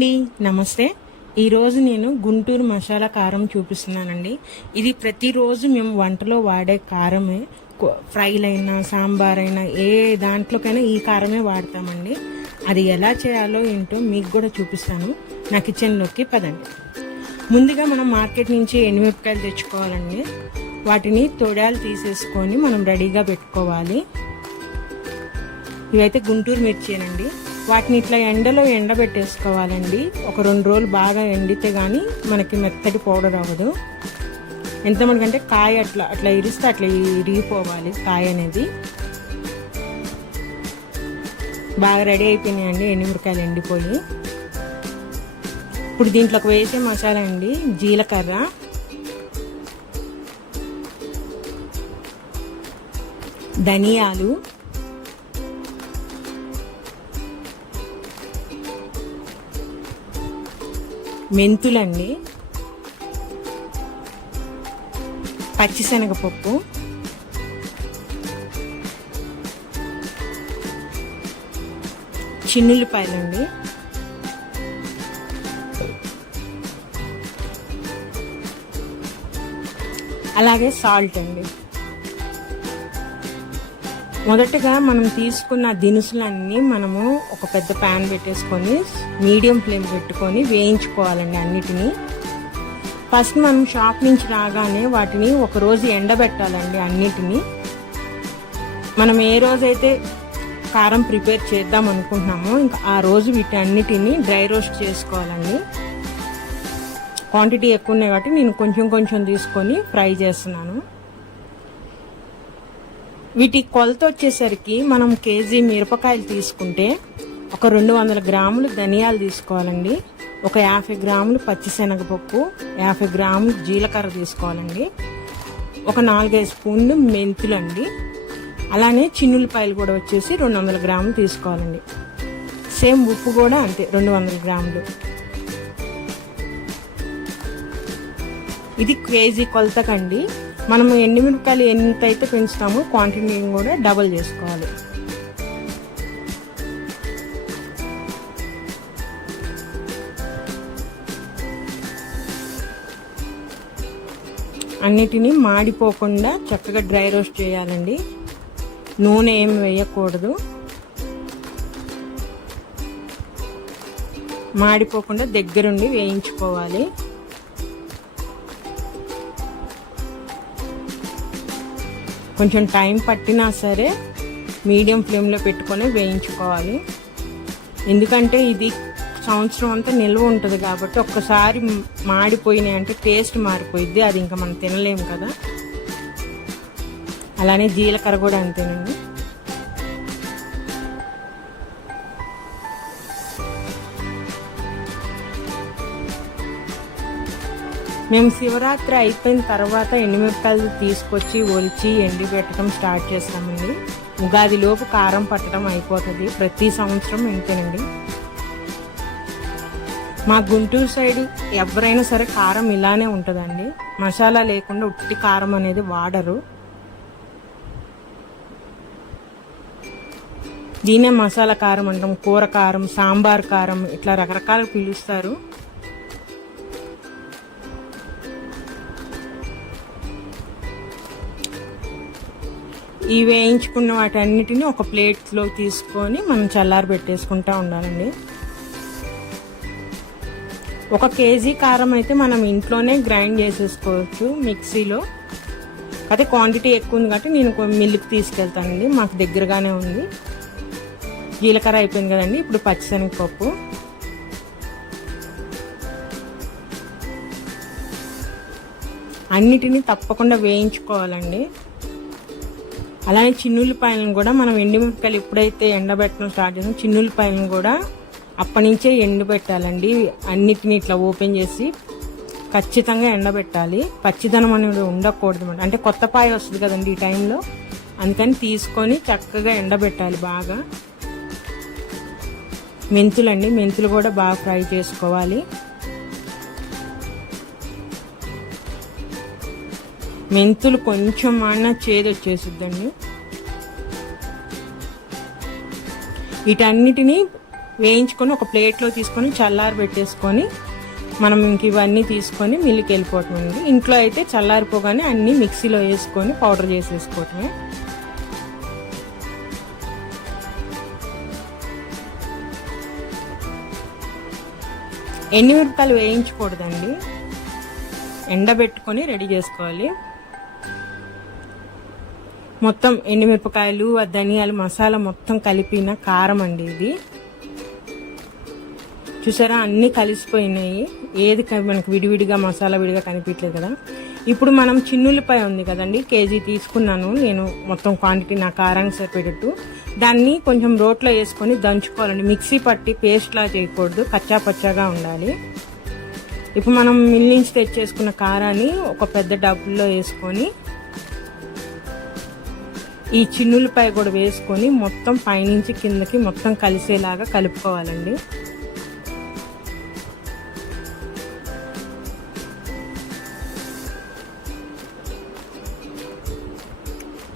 అండి, నమస్తే. ఈరోజు నేను గుంటూరు మసాలా కారం చూపిస్తున్నానండి. ఇది ప్రతిరోజు మేము వంటలో వాడే కారమే. ఫ్రైలైనా సాంబార్ అయినా ఏ దాంట్లోకైనా ఈ కారమే వాడతామండి. అది ఎలా చేయాలో ఏంటో మీకు కూడా చూపిస్తాను. నా కిచెన్లోకి పదండి. ముందుగా మనం మార్కెట్ నుంచి ఎండుమిరపకాయలు తెచ్చుకోవాలండి. వాటిని తొడాలు తీసేసుకొని మనం రెడీగా పెట్టుకోవాలి. ఇవైతే గుంటూరు మిర్చేనండి. వాటిని ఇట్లా ఎండలో ఎండబెట్టేసుకోవాలండి. ఒక 2 రోజులు బాగా ఎండితే కానీ మనకి మెత్తటి పౌడర్ అవ్వదు. ఎంతమందికంటే కాయ అట్లా ఇరిస్తే అట్లా ఇరిగిపోవాలి కాయ అనేది. బాగా రెడీ అయిపోయినాయండి ఎండుమిరకాయలు ఎండిపోయి. ఇప్పుడు దీంట్లోకి వేసే మసాలా అండి, జీలకర్ర, ధనియాలు, మెంతులండి, పచ్చిశనగపప్పు, చిన్నుల్లిపాయలండి, అలాగే సాల్ట్ అండి. మొదటగా మనం తీసుకున్న దినుసులన్నీ మనము ఒక పెద్ద ప్యాన్ పెట్టేసుకొని మీడియం ఫ్లేమ్ పెట్టుకొని వేయించుకోవాలండి అన్నిటినీ. ఫస్ట్ మనం షాప్ నుంచి రాగానే వాటిని ఒకరోజు ఎండబెట్టాలండి అన్నిటినీ. మనం ఏ రోజైతే కారం ప్రిపేర్ చేద్దాం అనుకుంటున్నామో ఇంకా ఆ రోజు వీటన్నిటిని డ్రై రోస్ట్ చేసుకోవాలండి. క్వాంటిటీ ఎక్కువ ఉన్నాయి కాబట్టి నేను కొంచెం కొంచెం తీసుకొని ఫ్రై చేస్తున్నాను. వీటి కొలత వచ్చేసరికి మనం కేజీ మిరపకాయలు తీసుకుంటే ఒక 200 గ్రాములు ధనియాలు తీసుకోవాలండి. ఒక 50 గ్రాములు పచ్చిశనగపప్పు, 50 గ్రాములు జీలకర్ర తీసుకోవాలండి. ఒక 4-5 స్పూన్లు మెంతులండి. అలానే చిన్నులపాయలు కూడా వచ్చేసి 200 గ్రాములు తీసుకోవాలండి. సేమ్ ఉప్పు కూడా అంతే 200 గ్రాములు. ఇది కేజీ కొలతకండి. మనము ఎండుమిరపకాయలు ఎంతైతే పెంచుతామో క్వాంటిటీని కూడా డబుల్ చేసుకోవాలి. అన్నిటినీ మాడిపోకుండా చక్కగా డ్రై రోస్ట్ చేయాలండి. నూనె ఏం వేయకూడదు. మాడిపోకుండా దగ్గరుండి వేయించుకోవాలి. కొంచెం టైం పట్టినా సరే మీడియం ఫ్లేమ్లో పెట్టుకొని వేయించుకోవాలి. ఎందుకంటే ఇది సంవత్సరం అంతా నిల్వ ఉంటుంది కాబట్టి ఒక్కసారి మాడిపోయినాయి అంటే టేస్ట్ మారిపోయిద్ది, అది ఇంకా మనం తినలేము కదా. అలానే జీలకర్ర కూడా అంతేనండి. మేము శివరాత్రి అయిపోయిన తర్వాత ఎండుమిరపకాయలు తీసుకొచ్చి ఒలిచి ఎండి పెట్టడం స్టార్ట్ చేస్తామండి. ఉగాదిలోపు కారం పట్టడం అయిపోతుంది. ప్రతి సంవత్సరం ఇంతేనండి. మా గుంటూరు సైడ్ ఎవరైనా సరే కారం ఇలానే ఉంటుందండి. మసాలా లేకుండా ఉట్టి కారం అనేది వాడరు. దీనే మసాలా కారం అంటాం, కూర కారం, సాంబార్ కారం, ఇట్లా రకరకాలు పిలుస్తారు. ఈ వేయించుకున్న వాటన్నిటిని ఒక ప్లేట్లో తీసుకొని మనం చల్లారి పెట్టేసుకుంటూ ఉండాలండి. 1 కేజీ కారం అయితే మనం ఇంట్లోనే గ్రైండ్ చేసేసుకోవచ్చు మిక్సీలో. అయితే క్వాంటిటీ ఎక్కువ ఉంది కాబట్టి నేను మిల్లుకి తీసుకెళ్తానండి, మాకు దగ్గరగానే ఉంది. జీలకర్ర అయిపోయింది కదండి. ఇప్పుడు పచ్చిశనగపప్పు, అన్నిటినీ తప్పకుండా వేయించుకోవాలండి. అలానే చిన్నుల్లిపాయలను కూడా మనం ఎండుమిరపకాయలు ఎప్పుడైతే ఎండబెట్టడం స్టార్ట్ చేసాం చిన్నుల్లిపాయలను కూడా అప్పటినుంచే ఎండబెట్టాలండి. అన్నిటిని ఇట్లా ఓపెన్ చేసి ఖచ్చితంగా ఎండబెట్టాలి. పచ్చిదనం అనేది ఉండకూడదు. అంటే కొత్త పాయ వస్తుంది కదండి ఈ టైంలో, అందుకని తీసుకొని చక్కగా ఎండబెట్టాలి బాగా. మెంతులండి, మెంతులు కూడా బాగా ఫ్రై చేసుకోవాలి. మెంతులు కొంచెం అన్నా చేదు వచ్చేసిద్దండి. వీటన్నిటినీ వేయించుకొని ఒక ప్లేట్లో తీసుకొని చల్లారి పెట్టేసుకొని మనం ఇంక ఇవన్నీ తీసుకొని మిల్లుకి వెళ్ళిపోవటం అండి. ఇంట్లో అయితే చల్లారిపోగానే అన్నీ మిక్సీలో వేసుకొని పౌడర్ చేసేసుకోవటమే. ఎండుమిరపకాయలు వేయించకూడదండి, ఎండబెట్టుకొని రెడీ చేసుకోవాలి. మొత్తం ఎండుమిరపకాయలు, ధనియాలు, మసాలా మొత్తం కలిపిన కారం అండి ఇది. చూసారా, అన్నీ కలిసిపోయినాయి. ఏది మనకు విడివిడిగా మసాలా విడిగా కనిపించలేదు కదా. ఇప్పుడు మనం చిన్నులపాయ ఉంది కదండి, కేజీ తీసుకున్నాను నేను, మొత్తం క్వాంటిటీ నా కారానికి సరిపడేటట్టు. దాన్ని కొంచెం రోట్లో వేసుకొని దంచుకోవాలండి. మిక్సీ పట్టి పేస్ట్లా చేయకూడదు, కచ్చా పచ్చాగా ఉండాలి. ఇప్పుడు మనం మిల్ నుంచి తెచ్చేసుకున్న కారాన్ని ఒక పెద్ద డబ్బుల్లో వేసుకొని ఈ చిన్నులపాయ కూడా వేసుకొని మొత్తం పైనుంచి కిందకి మొత్తం కలిసేలాగా కలుపుకోవాలండి.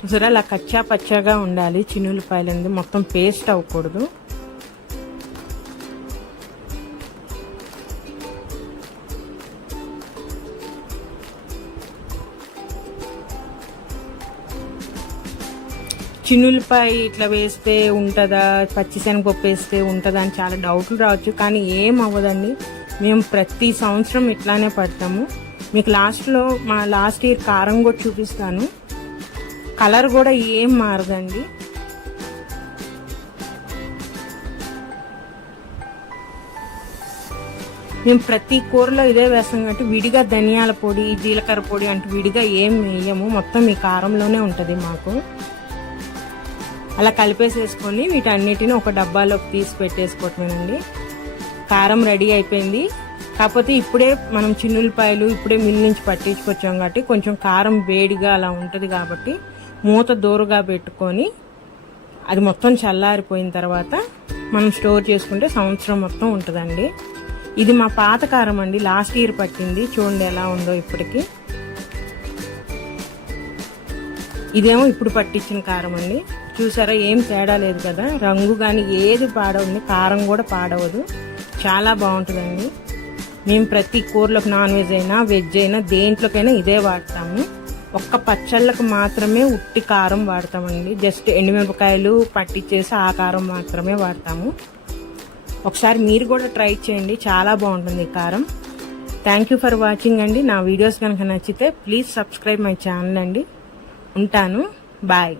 చూసారా, అలా కచ్చా పచ్చాగా ఉండాలి చిన్నులపాయలు అనేది, మొత్తం పేస్ట్ అవ్వకూడదు. చిన్నులపాయ ఇట్లా వేస్తే ఉంటుందా, పచ్చిశనగపప్పు వేస్తే ఉంటుందా అని చాలా డౌట్లు రావచ్చు, కానీ ఏం అవ్వదండి. మేము ప్రతి సంవత్సరం ఇట్లానే పడతాము. మీకు లాస్ట్లో మా లాస్ట్ ఇయర్ కారం కూడా చూపిస్తాను. కలర్ కూడా ఏం మారదండి. మేము ప్రతి కూరలో ఇదే వేస్తాం కాబట్టి విడిగా ధనియాల పొడి, జీలకర్ర పొడి అంటే విడిగా ఏం వేయము, మొత్తం ఈ కారంలోనే ఉంటుంది మాకు. అలా కలిపేసేసుకొని వీటన్నిటిని ఒక డబ్బాలోకి తీసి పెట్టేసుకోవటమేనండి. కారం రెడీ అయిపోయింది. కాకపోతే ఇప్పుడే మనం చిన్నులపాయలు ఇప్పుడే మిల్ నుంచి పట్టించుకొచ్చాం కాబట్టి కొంచెం కారం వేడిగా అలా ఉంటుంది కాబట్టి మూత దూరగా పెట్టుకొని అది మొత్తం చల్లారిపోయిన తర్వాత మనం స్టోర్ చేసుకుంటే సంవత్సరం మొత్తం ఉంటుందండి. ఇది మా పాత కారం అండి, లాస్ట్ ఇయర్ పట్టింది. చూడండి ఎలా ఉందో ఇప్పటికి. ఇదేమో ఇప్పుడు పట్టించిన కారం అండి. చూసారా, ఏం తేడా లేదు కదా, రంగు కానీ ఏది పాడవదు, కారం కూడా పాడవదు, చాలా బాగుంటుందండి. మేము ప్రతి కూరలోకి నాన్ వెజ్ అయినా వెజ్ అయినా దేంట్లోకైనా ఇదే వాడతాము. ఒక్క పచ్చళ్ళకు మాత్రమే ఉట్టి కారం వాడతామండి. జస్ట్ ఎండుమిరపకాయలు పట్టించేసి ఆ కారం మాత్రమే వాడతాము. ఒకసారి మీరు కూడా ట్రై చేయండి, చాలా బాగుంటుంది ఈ కారం. థ్యాంక్ యూ ఫర్ వాచింగ్ అండి. నా వీడియోస్ కనుక నచ్చితే ప్లీజ్ సబ్స్క్రైబ్ మై ఛానల్ అండి. ఉంటాను, బాయ్.